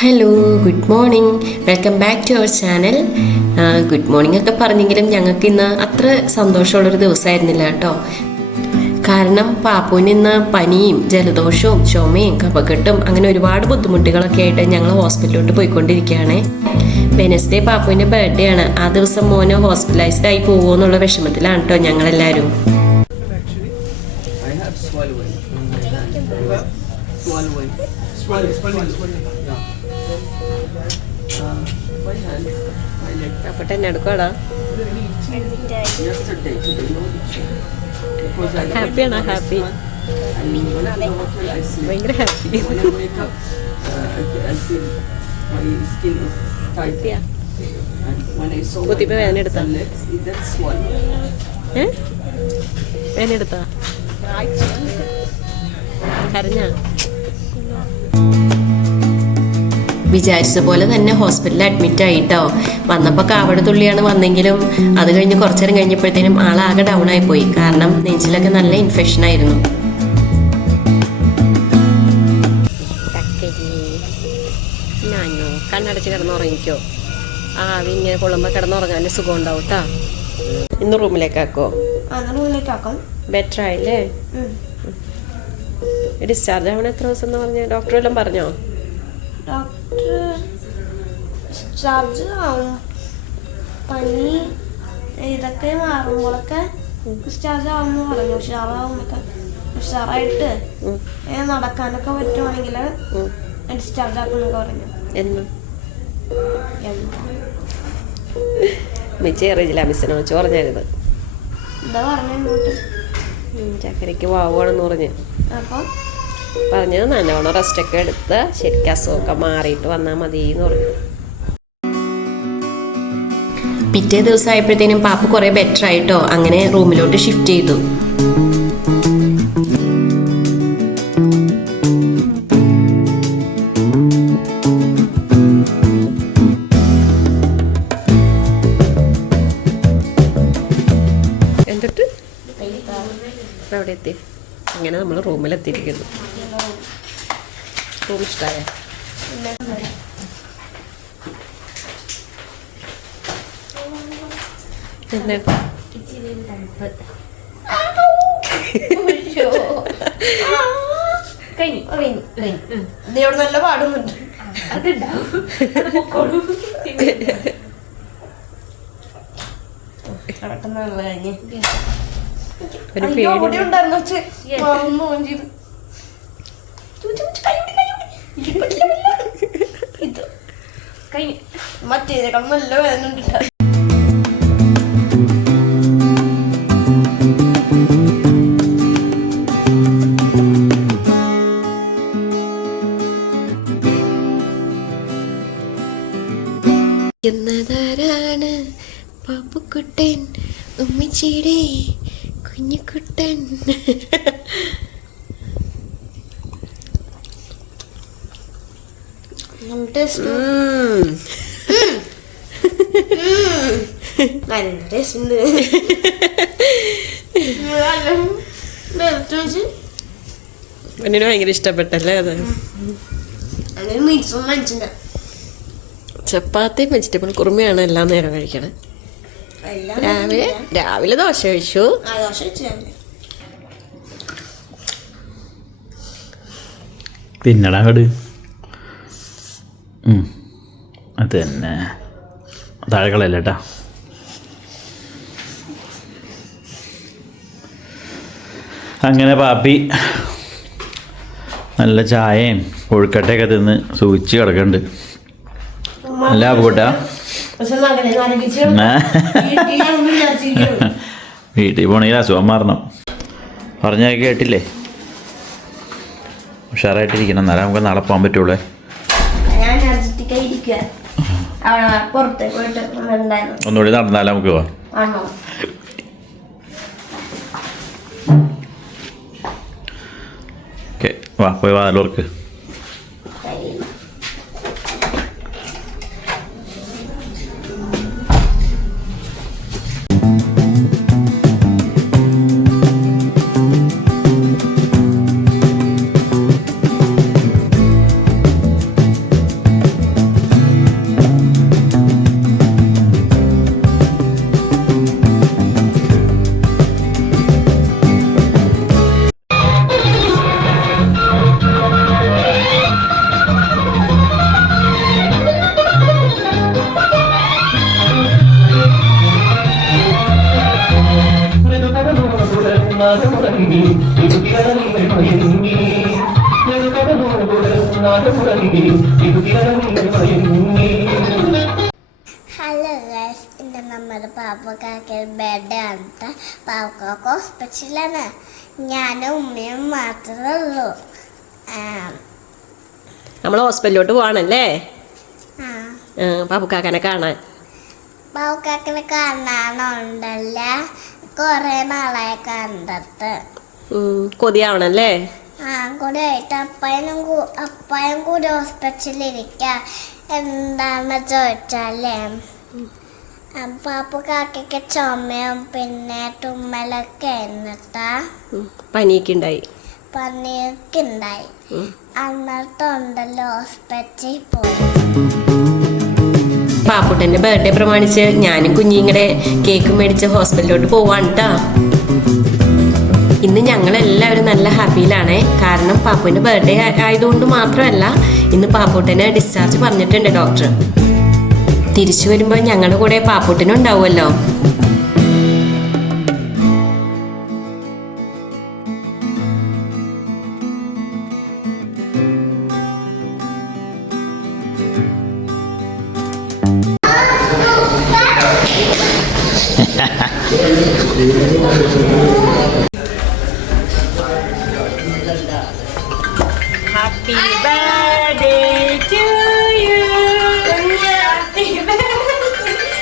Hello good morning, welcome back to our channel. Good morning ഒക്കെ പറഞ്ഞെങ്കിലും ഞങ്ങൾക്ക് ഇന്ന് അത്ര സന്തോഷമുള്ളൊരു ദിവസമായിരുന്നില്ല കേട്ടോ. കാരണം പാപ്പുവിന് ഇന്ന് പനിയും ജലദോഷവും ചുമയും കഫക്കെട്ടും അങ്ങനെ ഒരുപാട് ബുദ്ധിമുട്ടുകളൊക്കെ ആയിട്ട് ഞങ്ങൾ ഹോസ്പിറ്റലിലോട്ട് പോയിക്കൊണ്ടിരിക്കുകയാണ്. വെനസ്ഡേ പാപ്പുവിൻ്റെ ബർത്ത്ഡേ ആണ്. ആ ദിവസം മോന് ഹോസ്പിറ്റലൈസ്ഡ് ആയി പോകുമോ എന്നുള്ള വിഷമത്തിലാണ് കേട്ടോ ഞങ്ങളെല്ലാവരും. ഹാപ്പിയാണോ? ഹാപ്പി, ഭയങ്കര ഹാപ്പി. കുത്തിപ്പ വേദന എടുത്താ വേദന എടുത്താ കരഞ്ഞ. വിചാരിച്ച പോലെ തന്നെ ഹോസ്പിറ്റലിൽ അഡ്മിറ്റ് ആയിട്ടോ. വന്നപ്പോൾ കാവട് തുള്ളിയാണ് വന്നെങ്കിലും അത് കഴിഞ്ഞ് കുറച്ചു നേരം കഴിഞ്ഞപ്പോഴത്തേനും ആളാകെ ഡൗൺ ആയി പോയി. കാരണം നെഞ്ചിലൊക്കെ നല്ല ഇൻഫെക്ഷൻ ആയിരുന്നു. കണ്ണടച്ച് കിടന്നുറങ്ങിക്കോ. ആവി ഇങ്ങനെ കൊള്ളുമ്പോൾ കിടന്നുറങ്ങാൻ സുഖം ഉണ്ടാവും കേട്ടോ. ഇന്ന് റൂമിലേക്കാക്കോ? ബെറ്റർ ആയില്ലേ? ഡിസ്ചാർജ് ആവണ എത്ര ദിവസം എന്ന് പറഞ്ഞ ഡോക്ടർ എല്ലാം പറഞ്ഞോ? ഡിസ്ചാർജ് ആവും, പനി ഇതൊക്കെ മാറുമ്പോഴൊക്കെ ഡിസ്ചാർജ് ആവുമെന്ന് പറഞ്ഞു. ഉഷാറായിട്ട് നടക്കാനൊക്കെ പറ്റുവാണെങ്കിൽ ഡിസ്ചാർജ് ആക്കുമെന്നൊക്കെ പറഞ്ഞു. മിച്ചറിയില്ല, മിസ്സിനെ വെച്ച് പറഞ്ഞായിരുന്നു. എന്താ പറഞ്ഞു? ചക്കരയ്ക്ക് വാവുകയാണെന്ന് പറഞ്ഞ് അപ്പം പറഞ്ഞത് നല്ലോണം റെസ്റ്റൊക്കെ എടുത്ത് ശരിക്കും അസുഖമൊക്കെ മാറിയിട്ട് വന്നാൽ മതി എന്ന് പറഞ്ഞു. പിറ്റേ ദിവസം ആയപ്പോഴത്തേനും പാപ്പ കുറേ ബെറ്റർ ആയിട്ടോ. അങ്ങനെ റൂമിലോട്ട് ഷിഫ്റ്റ് ചെയ്തു. എന്നിട്ട് അവിടെ എത്തി. അങ്ങനെ നമ്മൾ റൂമിലെത്തിയിരിക്കുന്നു. റൂം ഇഷ്ടമായ നല്ല പാടുന്നുണ്ട്. മറ്റേതിനേക്കാൾ നല്ല വേദന ഉണ്ട്. ാണ് പാപ്പുക്കുട്ടൻ, ഉമ്മച്ചിയുടെ കുഞ്ഞുക്കുട്ടൻ. നല്ല ടേസ്റ്റ് ഉണ്ട്. പെണ്ണിന് ഭയങ്കര ഇഷ്ടപ്പെട്ടല്ലേ അത്. ചപ്പാത്തിയും വെജിറ്റബിൾ കുറുമയാണ് എല്ലാ നേരം കഴിക്കണേ. രാവിലെ ദോശ കഴിച്ചു. തിന്നടാ കട്. അത് തന്നെ താഴെക്കളല്ല കേട്ടാ. അങ്ങനെ പാപ്പി നല്ല ചായയും കൊഴുക്കട്ടയൊക്കെ തിന്ന് സൂചിച്ച് കിടക്കുന്നുണ്ട്. അല്ല കൂട്ടാ, വീട്ടിൽ പോണെങ്കിൽ അസുഖം മാറണം. പറഞ്ഞാൽ കേട്ടില്ലേ? ഉഷാറായിട്ടിരിക്കണം, എന്നാലും നമുക്ക് നാളെ പോകാൻ പറ്റുള്ളൂ. ഒന്നുകൂടി നടന്നാലും നമുക്ക് പോവാം. ഓക്കെ, വാ പോയി വാലോർക്ക്. ഹലോ ഗൈസ്, എൻ്റെ നമ്മുടെ പാപ്പക്കാക്ക് ബർത്ത്ഡേ ആണ്. പാപ്പക്കാക്ക് ഹോസ്പിറ്റലാണ്. ഞാനും ഉമ്മയും മാത്രമേ ഉള്ളൂ. നമ്മൾ ഹോസ്പിറ്റലിലോട്ട് പോവാണല്ലേ ആ പാപ്പുക്കാക്കനെ കാണാൻ. പാപ്പക്കാക്കിനെ കാണാനുണ്ടല്ല, കുറേ നാളായി കണ്ടിട്ട്. കൊതിയാവണല്ലേ? ആ കൂടെ ആയിട്ട് അപ്പായും കൂടി ഹോസ്പിറ്റലിരിക്കാം. എന്താണെന്ന് ചോദിച്ചാലേ പാപ്പക്കാക്കൊക്കെ ചുമയും പിന്നെ തുമ്മലൊക്കെ എന്നിട്ടാ പനിയൊക്കെ ഉണ്ടായി. പനിയൊക്കെ ഉണ്ടായി. എന്നിട്ടുണ്ടല്ലോ ഹോസ്പിറ്റലിൽ പോയി. പാപ്പുട്ടൻ്റെ ബർത്ത്ഡേ പ്രമാണിച്ച് ഞാനും കുഞ്ഞിങ്ങടെ കേക്ക് മേടിച്ച് ഹോസ്പിറ്റലിലോട്ട് പോവാണ് കേട്ടോ. ഇന്ന് ഞങ്ങളെല്ലാവരും നല്ല ഹാപ്പിയിലാണ്. കാരണം പാപ്പുവിൻ്റെ ബർത്ത്ഡേ ആയതുകൊണ്ട് മാത്രമല്ല, ഇന്ന് പാപ്പുട്ടനെ ഡിസ്ചാർജ് പറഞ്ഞിട്ടുണ്ട് ഡോക്ടർ. തിരിച്ചു വരുമ്പോൾ ഞങ്ങളുടെ കൂടെ പാപ്പുട്ടനും ഉണ്ടാവുമല്ലോ. Happy birthday to you. Happy birthday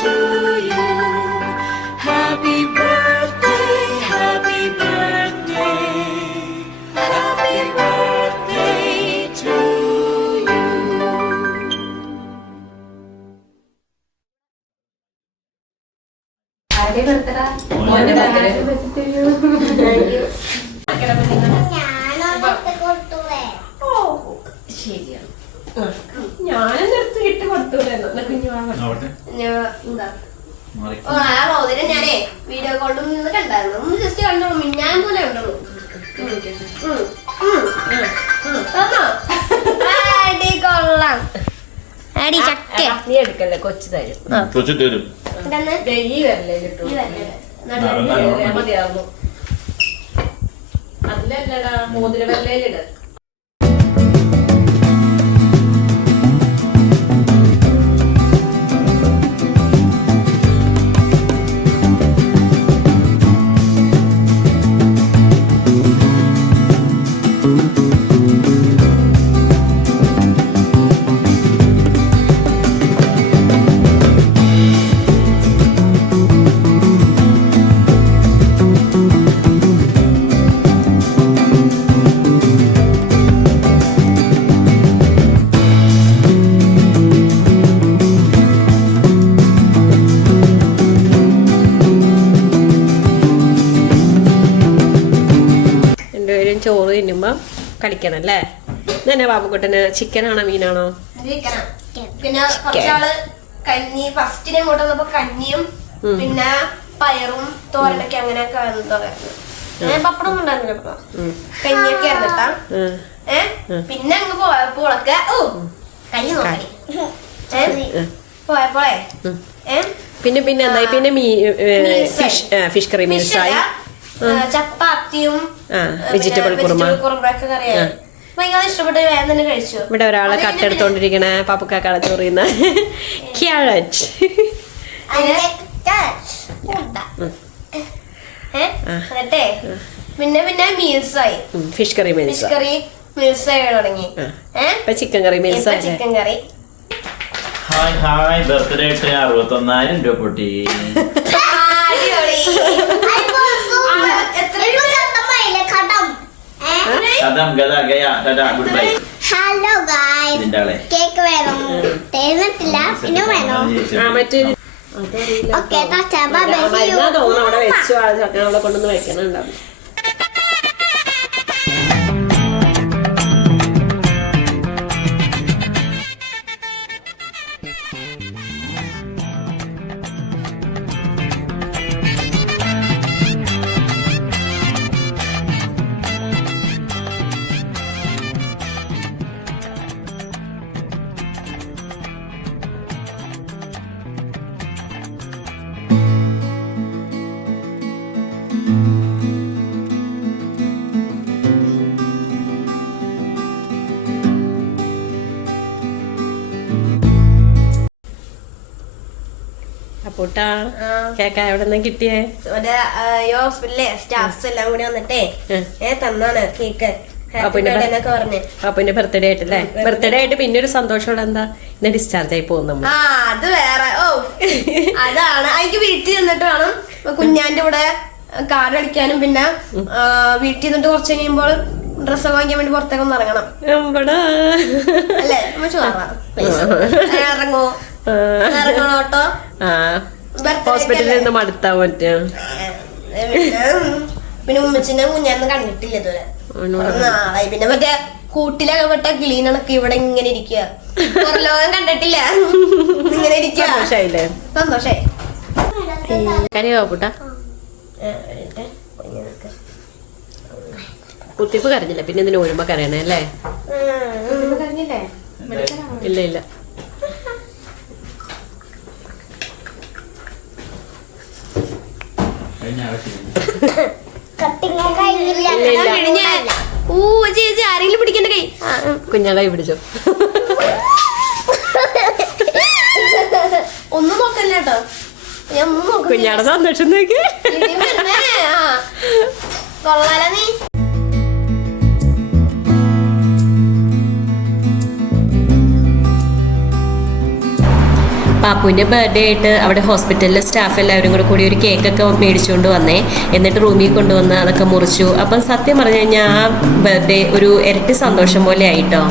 to you. Happy birthday. ഞാനൊക്കെ കൊടുത്തുവേ. ശരിയാണ്. ഞാനെടുത്ത് ഇട്ട് കൊടുത്തൂടെ കുഞ്ഞു മോതിരം ഞാനേ വീഡിയോ കോളിൽ നിന്ന് കണ്ടായിരുന്നു. ഒന്ന് ജസ്റ്റ് കണ്ടോളൂ, മിന്നാൻ പോലെ ഉണ്ടല്ലോ. കൊള്ളാം. അടി ചക്ക നീ എടുക്കല്ലേ, കൊച്ചു തരും. ഈ വരലേ കിട്ടും. മതിയാവുന്നു. അതിലല്ലടാ മോതിര വെള്ളയിലിട. ചോറ് തിന്നുമ്പോ കളിക്കണം അല്ലേ? ഇതന്നെ ബാബുക്കുട്ടന് ചിക്കനാണോ മീനാണോ? പിന്നെ കുറച്ചാള് കഞ്ഞി ഫസ്റ്റിനെ ഇങ്ങോട്ട് വന്നപ്പോ കഞ്ഞിയും പിന്നെ പയറും തോരനൊക്കെ അങ്ങനെയൊക്കെ പപ്പടം ഉണ്ടായിരുന്നില്ല കഞ്ഞിയൊക്കെ ആയിരുന്നിട്ടാ. പിന്നെ അങ്ങ് പോയപ്പോഴൊക്കെ കൈ നോക്കി പോയപ്പോളേ പിന്നെ എന്താ പിന്നെ ഫിഷ് കറി മീൽസായി, ചപ്പാത്തിയും വെജിറ്റബിൾ കുറുമ്പൊക്കെ കറിയായി. ഭയങ്കര ഇഷ്ടപ്പെട്ട് വേഗം തന്നെ കഴിച്ചു. ഇവിടെ ഒരാള് കട്ടെടുത്തോണ്ടിരിക്കണ പാപ്പക്കാക്കളെ ചോറിയുന്ന ക്യാരറ്റ്. എന്നിട്ടേ പിന്നെ മീൽസായി, ഫിഷ് കറി ഫിഷ് കറി മീൽസായി തുടങ്ങി. ചിക്കൻ കറി മീൽസായി. ചിക്കൻ കറി ഹായ് ബർത്ത്ഡേ 61,000 രൂപ പൊട്ടി. ഹലോ ഗായ്സ്, കേക്ക് വേണം, തരുന്നിട്ടില്ല, പിന്നെ വേണോ? ഓക്കെ അവിടെ വെച്ചു അവിടെ കൊണ്ടൊന്ന് വെക്കണുണ്ടാവും. അപ്പോട്ടാ കേക്കാ എവിടെ നിന്നാ കിട്ടിയേ? ഹോസ്പിറ്റലിലെ സ്റ്റാഫ്സ് എല്ലാം കൂടി വന്നിട്ടേ തന്നാണ് കേക്ക്. പാപ്പുവിന്റെ ബർത്ത്ഡേ ആയിട്ടല്ലേ? ബർത്ത്ഡേ ആയിട്ട് പിന്നെ ഒരു സന്തോഷമുള്ള എന്താ, ഇന്ന് ഡിസ്ചാർജ് ആയി പോകുന്നു. അത് വേറെ അതാണ്. എനിക്ക് വീട്ടിൽ നിന്നിട്ട് വേണം കുഞ്ഞാന്റെ കൂടെ കാർ അടിക്കാനും പിന്നെ വീട്ടിൽ നിന്നിട്ട് കുറച്ച് കഴിയുമ്പോൾ ഡ്രസ്സ് വാങ്ങിക്കാൻ വേണ്ടി പുറത്തേക്ക് ഒന്ന് ഇറങ്ങണം അല്ലേ? ഇറങ്ങോ ഇറങ്ങണോട്ടോ. ഹോസ്പിറ്റലിൽ നിന്ന് മടുത്താൻ പറ്റുക. പിന്നെ ഉമ്മച്ചിനെ കുഞ്ഞാന്ന് കണ്ടിട്ടില്ല ഇതുവരെ നാളായി. പിന്നെ മറ്റേ കൂട്ടിലൊക്കെ പെട്ട കിളീനൊക്കെ ഇവിടെ ഇങ്ങനെ ഇരിക്കുക, ലോകം കണ്ടിട്ടില്ല, ഇങ്ങനെ ഇരിക്കുക. സന്തോഷായി. കരയാവൂട്ടാ കുത്തിപ്പ് കരഞ്ഞില്ല, പിന്നെ ഇതിന് ഒരുമ്പോ കരയണേ അല്ലേ? ഇല്ല ഇല്ല. ആരെങ്കിലും പിടിക്കണ്ട കൈ, കുഞ്ഞാളെ പിടിച്ചോ. ഒന്നും നോക്കല്ല കേട്ടോ, ഞാൻ ഒന്നും നോക്ക. കുഞ്ഞാടെ സന്തോഷം നോക്കി കൊള്ളാല നീ. പാപ്പുവിൻ്റെ ബർത്ത്ഡേ ആയിട്ട് അവിടെ ഹോസ്പിറ്റലിലെ സ്റ്റാഫ് എല്ലാവരും കൂടി ഒരു കേക്കൊക്കെ മേടിച്ചുകൊണ്ട് വന്നേ. എന്നിട്ട് റൂമിൽ കൊണ്ടുവന്ന് അതൊക്കെ മുറിച്ചു. അപ്പം സത്യം പറഞ്ഞു കഴിഞ്ഞാൽ ആ ബർത്ത്ഡേ ഒരു ഇരട്ടി സന്തോഷം പോലെ ആയിട്ടോ.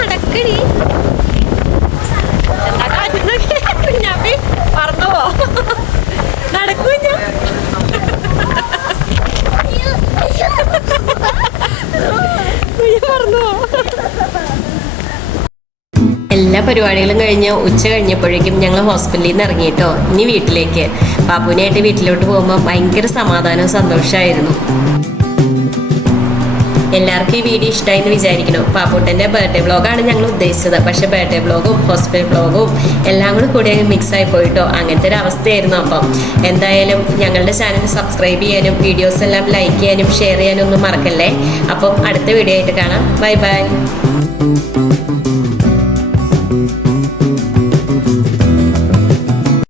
നടക്കടി കുഞ്ഞാപ്പി പറന്നുവോ നടക്കൂ ഞാൻ പറന്നുവോ. എല്ലാ പരിപാടികളും കഴിഞ്ഞ് ഉച്ച കഴിഞ്ഞപ്പോഴേക്കും ഞങ്ങൾ ഹോസ്പിറ്റലിൽ നിന്ന് ഇറങ്ങിയിട്ടോ. ഇനി വീട്ടിലേക്ക് പാപ്പുവിനായിട്ട് വീട്ടിലോട്ട് പോകുമ്പോൾ ഭയങ്കര സമാധാനവും സന്തോഷമായിരുന്നു. എല്ലാവർക്കും ഈ വീഡിയോ ഇഷ്ടമായി എന്ന് വിചാരിക്കണം. പാപ്പൂട്ടൻ്റെ ബർത്ത്ഡേ വ്ളോഗാണ് ഞങ്ങൾ ഉദ്ദേശിച്ചത്. പക്ഷെ ബർത്ത്ഡേ വ്ളോഗും ഹോസ്പിറ്റൽ വ്ളോഗും എല്ലാം കൂടി അങ്ങ് മിക്സായി പോയിട്ടോ. അങ്ങനത്തെ ഒരു അവസ്ഥയായിരുന്നു. അപ്പം എന്തായാലും ഞങ്ങളുടെ ചാനൽ സബ്സ്ക്രൈബ് ചെയ്യാനും വീഡിയോസ് എല്ലാം ലൈക്ക് ചെയ്യാനും ഷെയർ ചെയ്യാനും ഒന്നും മറക്കല്ലേ. അപ്പം അടുത്ത വീഡിയോ ആയിട്ട് കാണാം. Bye bye.